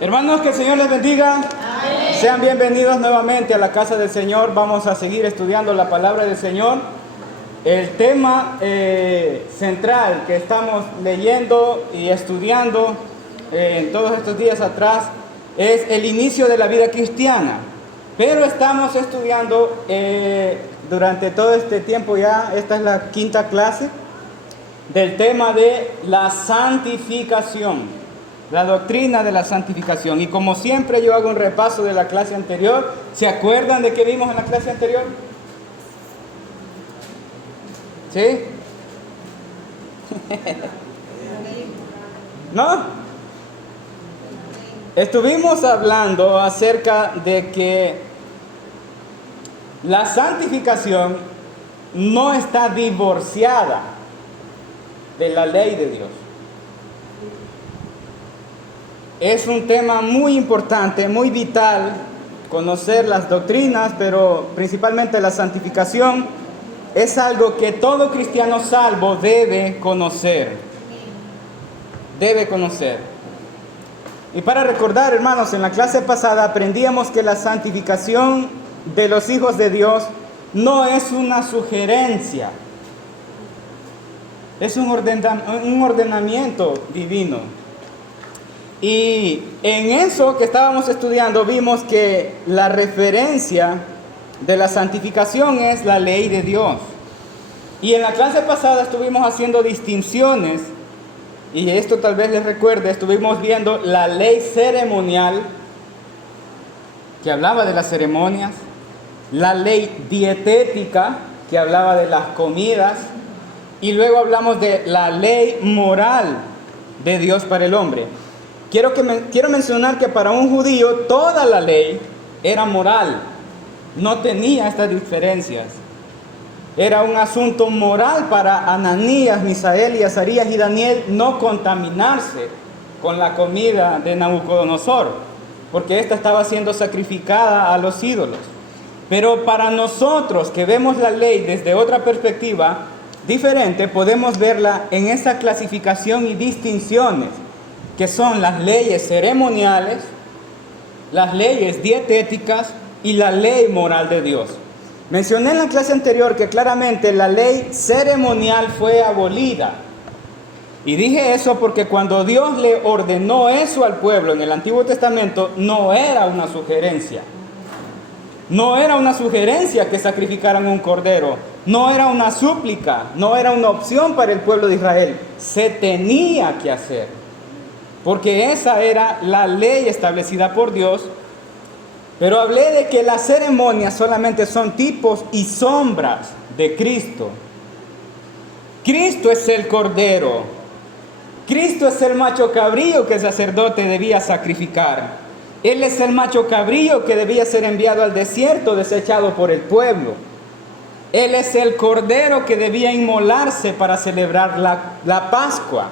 Hermanos, que el Señor les bendiga. Amén. Sean bienvenidos nuevamente a la casa del Señor. Vamos a seguir estudiando la palabra del Señor. El tema central que estamos leyendo y estudiando en todos estos días atrás es el inicio de la vida cristiana. Pero estamos estudiando durante todo este tiempo ya, esta es la quinta clase, del tema de la santificación. La doctrina de la santificación. Y como siempre yo hago un repaso de la clase anterior. ¿Se acuerdan de qué vimos en la clase anterior? ¿Sí? ¿No? Estuvimos hablando acerca de que la santificación no está divorciada de la ley de Dios. Es un tema muy importante, muy vital, conocer las doctrinas, pero principalmente la santificación es algo que todo cristiano salvo debe conocer. Debe conocer. Y para recordar, hermanos, en la clase pasada aprendíamos que la santificación de los hijos de Dios no es una sugerencia, es un ordenamiento divino. Y en eso que estábamos estudiando vimos que la referencia de la santificación es la ley de Dios. Y en la clase pasada estuvimos haciendo distinciones, y esto tal vez les recuerde, estuvimos viendo la ley ceremonial, que hablaba de las ceremonias, la ley dietética, que hablaba de las comidas, y luego hablamos de la ley moral de Dios para el hombre. Quiero mencionar que para un judío toda la ley era moral, no tenía estas diferencias. Era un asunto moral para Ananías, Misael y Azarías y Daniel no contaminarse con la comida de Nabucodonosor, porque ésta estaba siendo sacrificada a los ídolos. Pero para nosotros que vemos la ley desde otra perspectiva diferente, podemos verla en esa clasificación y distinciones, que son las leyes ceremoniales, las leyes dietéticas y la ley moral de Dios. Mencioné en la clase anterior que claramente la ley ceremonial fue abolida. Y dije eso porque cuando Dios le ordenó eso al pueblo en el Antiguo Testamento, no era una sugerencia. No era una sugerencia que sacrificaran un cordero. No era una súplica, no era una opción para el pueblo de Israel. Se tenía que hacer. Porque esa era la ley establecida por Dios. Pero hablé de que las ceremonias solamente son tipos y sombras de Cristo. Cristo es el cordero. Cristo es el macho cabrío que el sacerdote debía sacrificar. Él es el macho cabrío que debía ser enviado al desierto, desechado por el pueblo. Él es el cordero que debía inmolarse para celebrar la Pascua.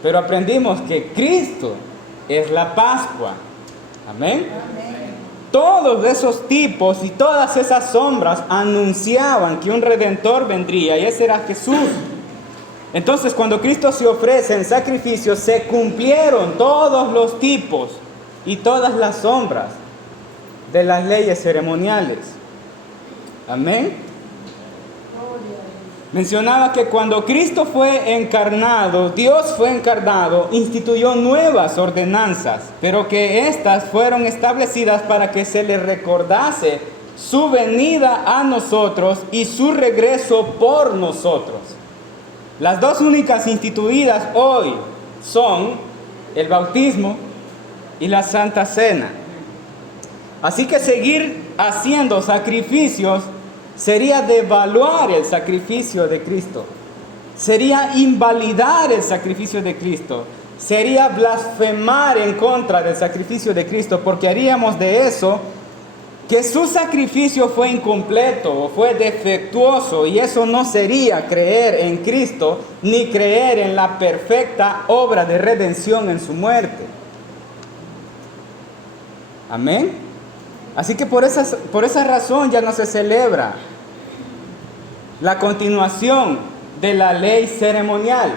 Pero aprendimos que Cristo es la Pascua. Amén. Amén. Todos esos tipos y todas esas sombras anunciaban que un Redentor vendría, y ese era Jesús. Entonces, cuando Cristo se ofrece en sacrificio, se cumplieron todos los tipos y todas las sombras de las leyes ceremoniales. Amén. Mencionaba que cuando Cristo fue encarnado, Dios fue encarnado, instituyó nuevas ordenanzas, pero que éstas fueron establecidas para que se le recordase su venida a nosotros y su regreso por nosotros. Las dos únicas instituidas hoy son el bautismo y la Santa Cena. Así que seguir haciendo sacrificios sería devaluar el sacrificio de Cristo. Sería invalidar el sacrificio de Cristo. Sería blasfemar en contra del sacrificio de Cristo, porque haríamos de eso que su sacrificio fue incompleto o fue defectuoso, y eso no sería creer en Cristo ni creer en la perfecta obra de redención en su muerte. Amén. Así que por esa razón ya no se celebra la continuación de la ley ceremonial.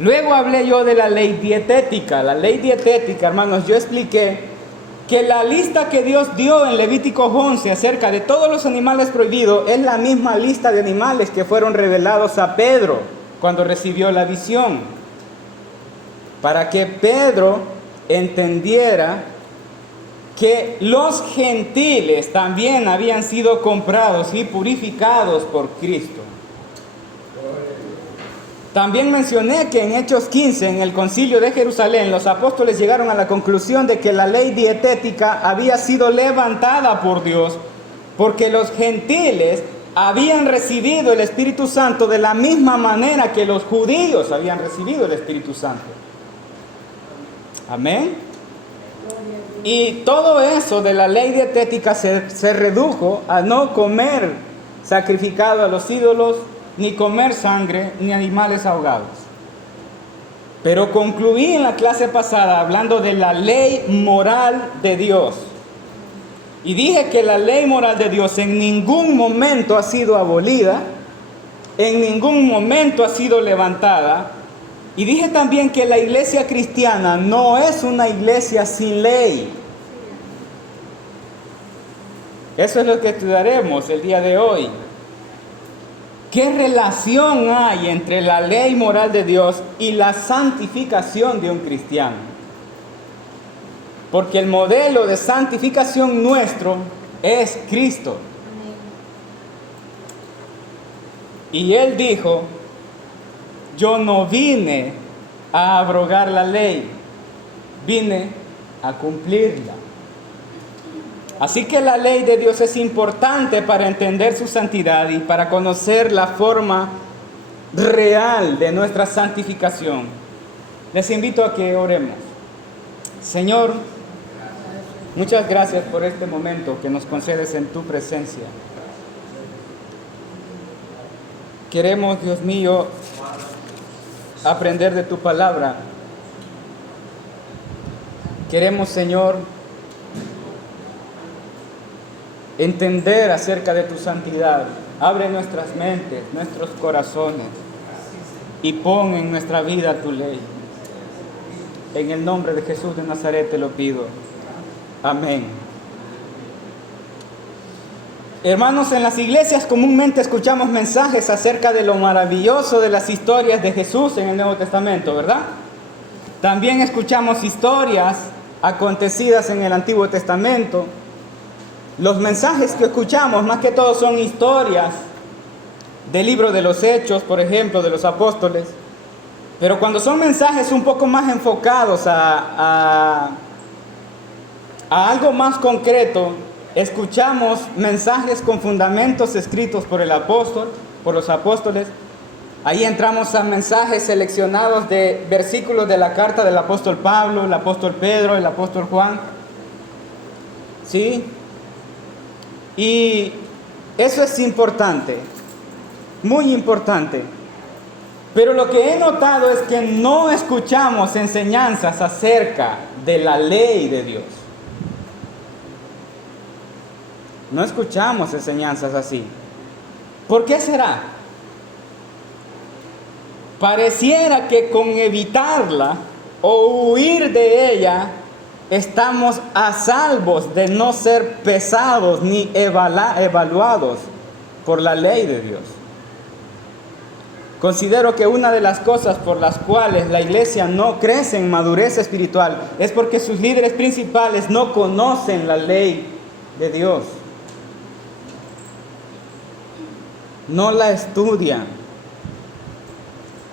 Luego hablé yo de la ley dietética. La ley dietética, hermanos, yo expliqué que la lista que Dios dio en Levítico 11 acerca de todos los animales prohibidos es la misma lista de animales que fueron revelados a Pedro cuando recibió la visión. Para que Pedro entendiera que los gentiles también habían sido comprados y purificados por Cristo. También mencioné que en Hechos 15, en el concilio de Jerusalén, los apóstoles llegaron a la conclusión de que la ley dietética había sido levantada por Dios, porque los gentiles habían recibido el Espíritu Santo de la misma manera que los judíos habían recibido el Espíritu Santo. Amén. Y todo eso de la ley dietética se redujo a no comer sacrificado a los ídolos, ni comer sangre, ni animales ahogados. Pero concluí en la clase pasada hablando de la ley moral de Dios. Y dije que la ley moral de Dios en ningún momento ha sido abolida, en ningún momento ha sido levantada. Y dije también que la iglesia cristiana no es una iglesia sin ley. Eso es lo que estudiaremos el día de hoy. ¿Qué relación hay entre la ley moral de Dios y la santificación de un cristiano? Porque el modelo de santificación nuestro es Cristo. Y Él dijo: yo no vine a abrogar la ley, vine a cumplirla. Así que la ley de Dios es importante para entender su santidad y para conocer la forma real de nuestra santificación. Les invito a que oremos. Señor, muchas gracias por este momento que nos concedes en tu presencia. Queremos, Dios mío, aprender de tu palabra. Queremos, Señor, entender acerca de tu santidad. Abre nuestras mentes, nuestros corazones y pon en nuestra vida tu ley. En el nombre de Jesús de Nazaret te lo pido. Amén. Hermanos, en las iglesias comúnmente escuchamos mensajes acerca de lo maravilloso de las historias de Jesús en el Nuevo Testamento, ¿verdad? También escuchamos historias acontecidas en el Antiguo Testamento. Los mensajes que escuchamos más que todo son historias del libro de los Hechos, por ejemplo, de los apóstoles. Pero cuando son mensajes un poco más enfocados a algo más concreto, escuchamos mensajes con fundamentos escritos por el apóstol, por los apóstoles. Ahí entramos a mensajes seleccionados de versículos de la carta del apóstol Pablo, el apóstol Pedro, el apóstol Juan. ¿Sí? Y eso es importante, muy importante. Pero lo que he notado es que no escuchamos enseñanzas acerca de la ley de Dios. No escuchamos enseñanzas así. ¿Por qué será? Pareciera que con evitarla o huir de ella estamos a salvos de no ser pesados ni evaluados por la ley de Dios. Considero que una de las cosas por las cuales la iglesia no crece en madurez espiritual es porque sus líderes principales no conocen la ley de Dios. No la estudian.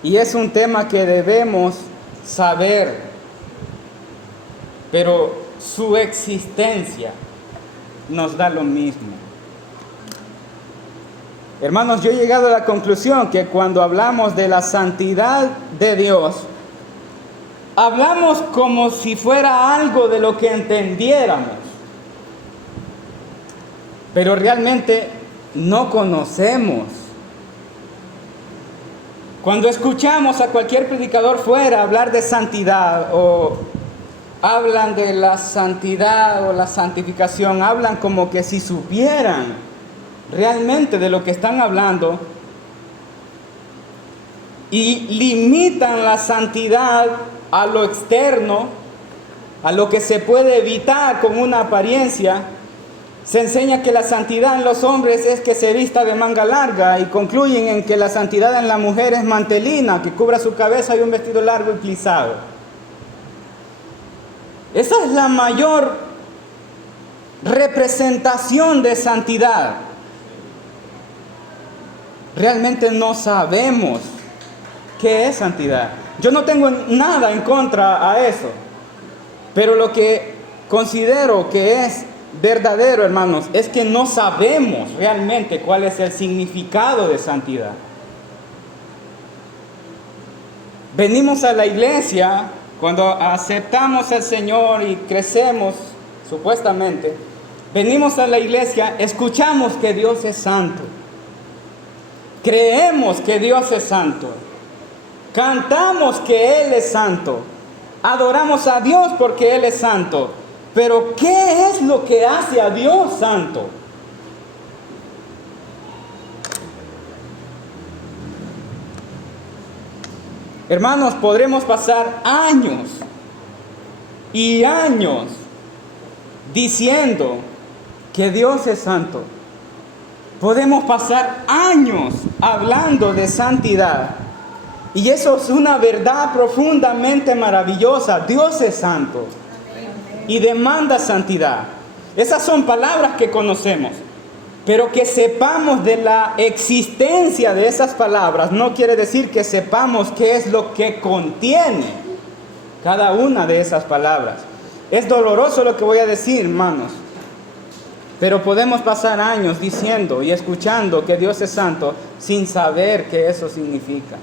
Y es un tema que debemos saber. Pero su existencia nos da lo mismo. Hermanos, yo he llegado a la conclusión que cuando hablamos de la santidad de Dios, hablamos como si fuera algo de lo que entendiéramos. Pero realmente no conocemos. Cuando escuchamos a cualquier predicador fuera hablar de santidad o hablan de la santidad o la santificación, hablan como que si supieran realmente de lo que están hablando. y limitan la santidad a lo externo, a lo que se puede evitar con una apariencia. Se enseña que la santidad en los hombres es que se vista de manga larga y concluyen en que la santidad en la mujer es mantelina, que cubra su cabeza y un vestido largo y plisado. Esa es la mayor representación de santidad. Realmente no sabemos qué es santidad. Yo no tengo nada en contra a eso, pero lo que considero que es verdadero, hermanos, es que no sabemos realmente cuál es el significado de santidad. Venimos a la iglesia cuando aceptamos al Señor y crecemos, supuestamente. Venimos a la iglesia, escuchamos que Dios es santo. Creemos que Dios es santo. Cantamos que Él es santo. Adoramos a Dios porque Él es santo. Pero ¿qué es lo que hace a Dios santo? Hermanos, podremos pasar años y años diciendo que Dios es santo. Podemos pasar años hablando de santidad. Y eso es una verdad profundamente maravillosa. Dios es santo y demanda santidad. Esas son palabras que conocemos. Pero que sepamos de la existencia de esas palabras no quiere decir que sepamos qué es lo que contiene cada una de esas palabras. Es doloroso lo que voy a decir, hermanos. Pero podemos pasar años diciendo y escuchando que Dios es santo sin saber qué eso significa.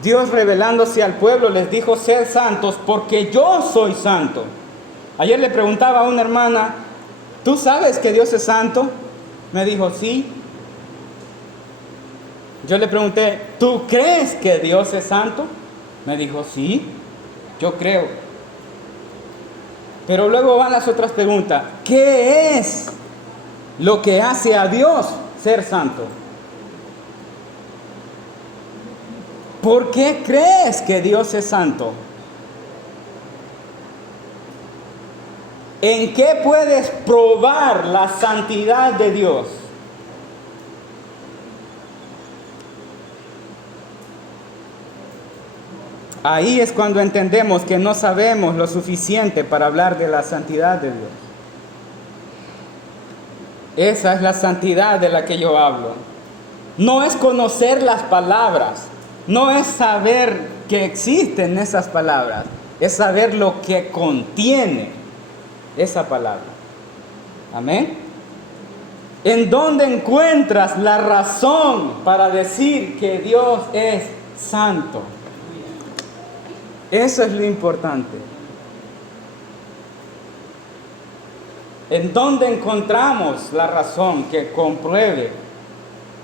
Dios, revelándose al pueblo, les dijo: sed santos porque yo soy santo. Ayer le preguntaba a una hermana: ¿tú sabes que Dios es santo? Me dijo: sí. Yo le pregunté: ¿tú crees que Dios es santo? Me dijo: sí, yo creo. Pero luego van las otras preguntas. ¿Qué es lo que hace a Dios ser santo? ¿Por qué crees que Dios es santo? ¿En qué puedes probar la santidad de Dios? Ahí es cuando entendemos que no sabemos lo suficiente para hablar de la santidad de Dios. Esa es la santidad de la que yo hablo. No es conocer las palabras, no es saber que existen esas palabras, es saber lo que contiene esa palabra. Amén. ¿En dónde encuentras la razón para decir que Dios es santo? Eso es lo importante. ¿En dónde encontramos la razón que compruebe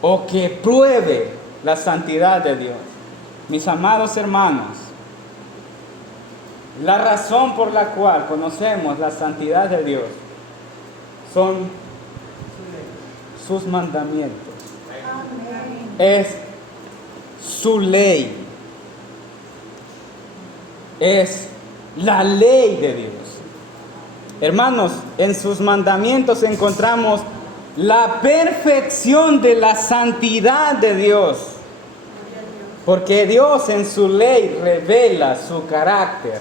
o que pruebe la santidad de Dios? Mis amados hermanos, la razón por la cual conocemos la santidad de Dios son sus mandamientos. Es su ley. Es la ley de Dios. Hermanos, en sus mandamientos encontramos la perfección de la santidad de Dios. Porque Dios en su ley revela su carácter.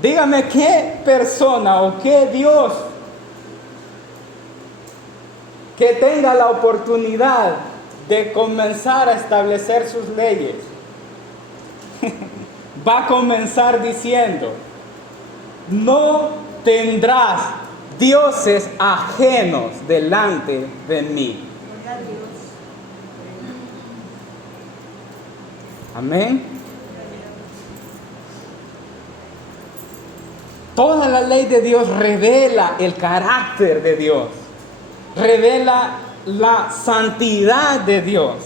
Dígame qué persona o qué Dios que tenga la oportunidad de comenzar a establecer sus leyes va a comenzar diciendo: no tendrás dioses ajenos delante de mí. Amén. Toda la ley de Dios revela el carácter de Dios, revela la santidad de Dios.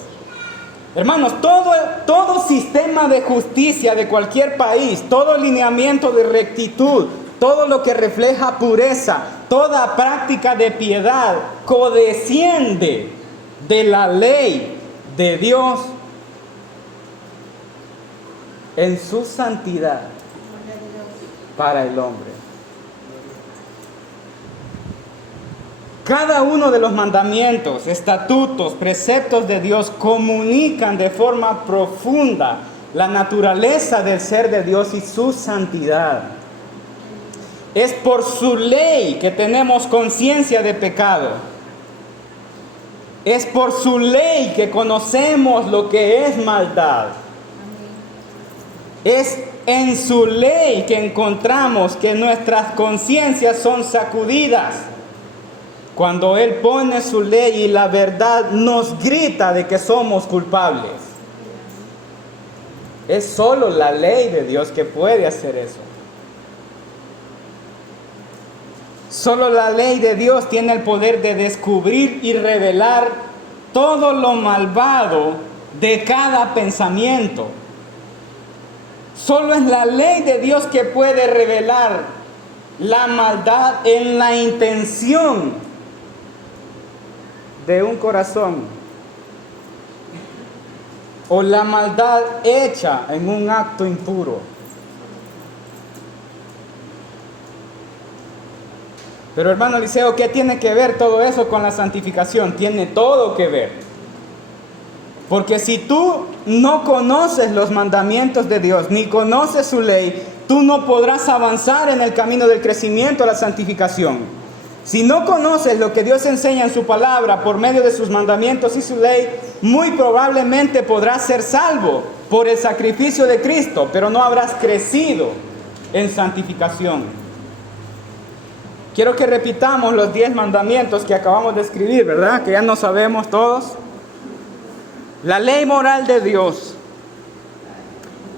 Hermanos, todo sistema de justicia de cualquier país, todo lineamiento de rectitud, todo lo que refleja pureza, toda práctica de piedad, codesciende de la ley de Dios en su santidad para el hombre. Cada uno de los mandamientos, estatutos, preceptos de Dios comunican de forma profunda la naturaleza del ser de Dios y su santidad. Es por su ley que tenemos conciencia de pecado. Es por su ley que conocemos lo que es maldad. Es en su ley que encontramos que nuestras conciencias son sacudidas. Cuando Él pone su ley y la verdad nos grita de que somos culpables. Es solo la ley de Dios que puede hacer eso. Solo la ley de Dios tiene el poder de descubrir y revelar todo lo malvado de cada pensamiento. Solo es la ley de Dios que puede revelar la maldad en la intención de un corazón, o la maldad hecha en un acto impuro. Pero hermano Eliseo, ¿qué tiene que ver todo eso con la santificación? Tiene todo que ver. Porque si tú no conoces los mandamientos de Dios, ni conoces su ley, tú no podrás avanzar en el camino del crecimiento a la santificación. Si no conoces lo que Dios enseña en su palabra por medio de sus mandamientos y su ley, muy probablemente podrás ser salvo por el sacrificio de Cristo, pero no habrás crecido en santificación. Quiero que repitamos los 10 mandamientos que acabamos de escribir, ¿verdad? Que ya no sabemos todos. La ley moral de Dios.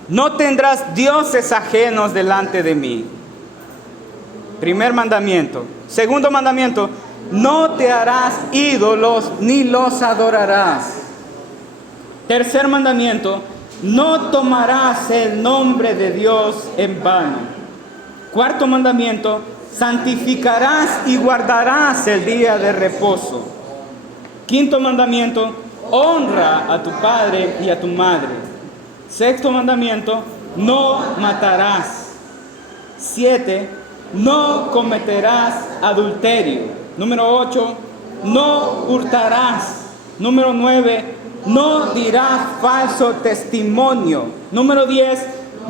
No tendrás dioses ajenos delante de mí. Primer mandamiento. Segundo mandamiento. No te harás ídolos ni los adorarás. Tercer mandamiento. No tomarás el nombre de Dios en vano. Cuarto mandamiento. Santificarás y guardarás el día de reposo. Quinto mandamiento, honra a tu padre y a tu madre. Sexto mandamiento, no matarás. 7, no cometerás adulterio. Número 8, no hurtarás. Número 9, no dirás falso testimonio. Número 10,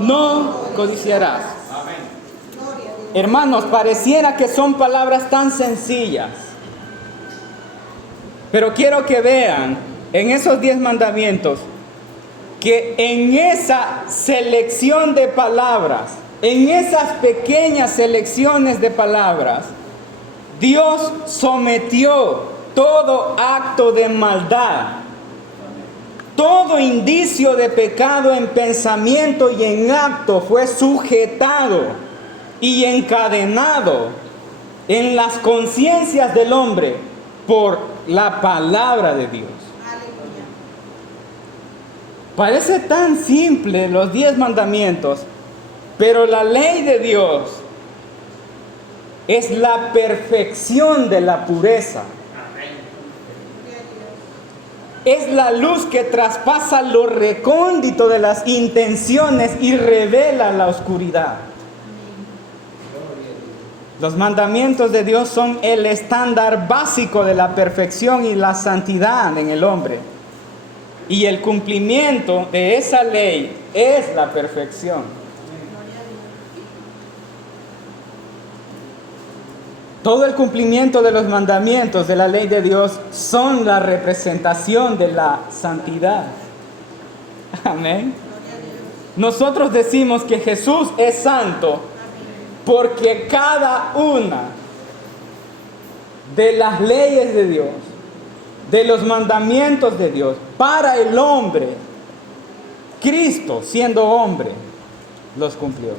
no codiciarás. Hermanos, pareciera que son palabras tan sencillas, pero quiero que vean en esos 10 mandamientos que en esa selección de palabras, en esas pequeñas selecciones de palabras, Dios sometió todo acto de maldad, todo indicio de pecado en pensamiento y en acto fue sujetado y encadenado en las conciencias del hombre por la palabra de Dios. Parece tan simple los 10 mandamientos, pero la ley de Dios es la perfección de la pureza. Es la luz que traspasa lo recóndito de las intenciones y revela la oscuridad. Los mandamientos de Dios son el estándar básico de la perfección y la santidad en el hombre. Y el cumplimiento de esa ley es la perfección. Todo el cumplimiento de los mandamientos de la ley de Dios son la representación de la santidad. Amén. Nosotros decimos que Jesús es santo porque cada una de las leyes de Dios, de los mandamientos de Dios, para el hombre, Cristo siendo hombre, los cumplió.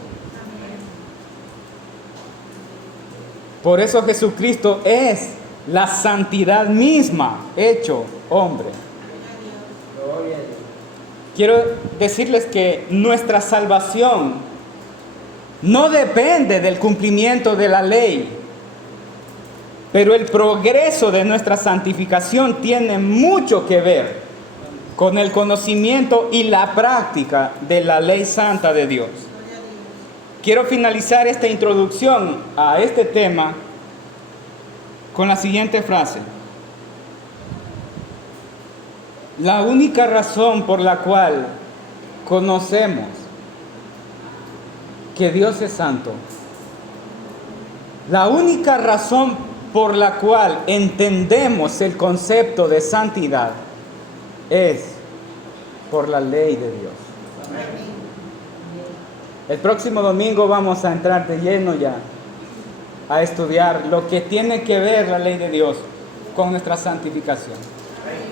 Por eso Jesucristo es la santidad misma, hecho hombre. Quiero decirles que nuestra salvación no depende del cumplimiento de la ley. Pero el progreso de nuestra santificación tiene mucho que ver con el conocimiento y la práctica de la ley santa de Dios. Quiero finalizar esta introducción a este tema con la siguiente frase. La única razón por la cual conocemos que Dios es santo, la única razón por la cual entendemos el concepto de santidad es por la ley de Dios. El próximo domingo vamos a entrar de lleno ya a estudiar lo que tiene que ver la ley de Dios con nuestra santificación.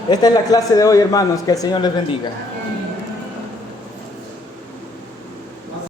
Esta es la clase de hoy, hermanos. Que el Señor les bendiga.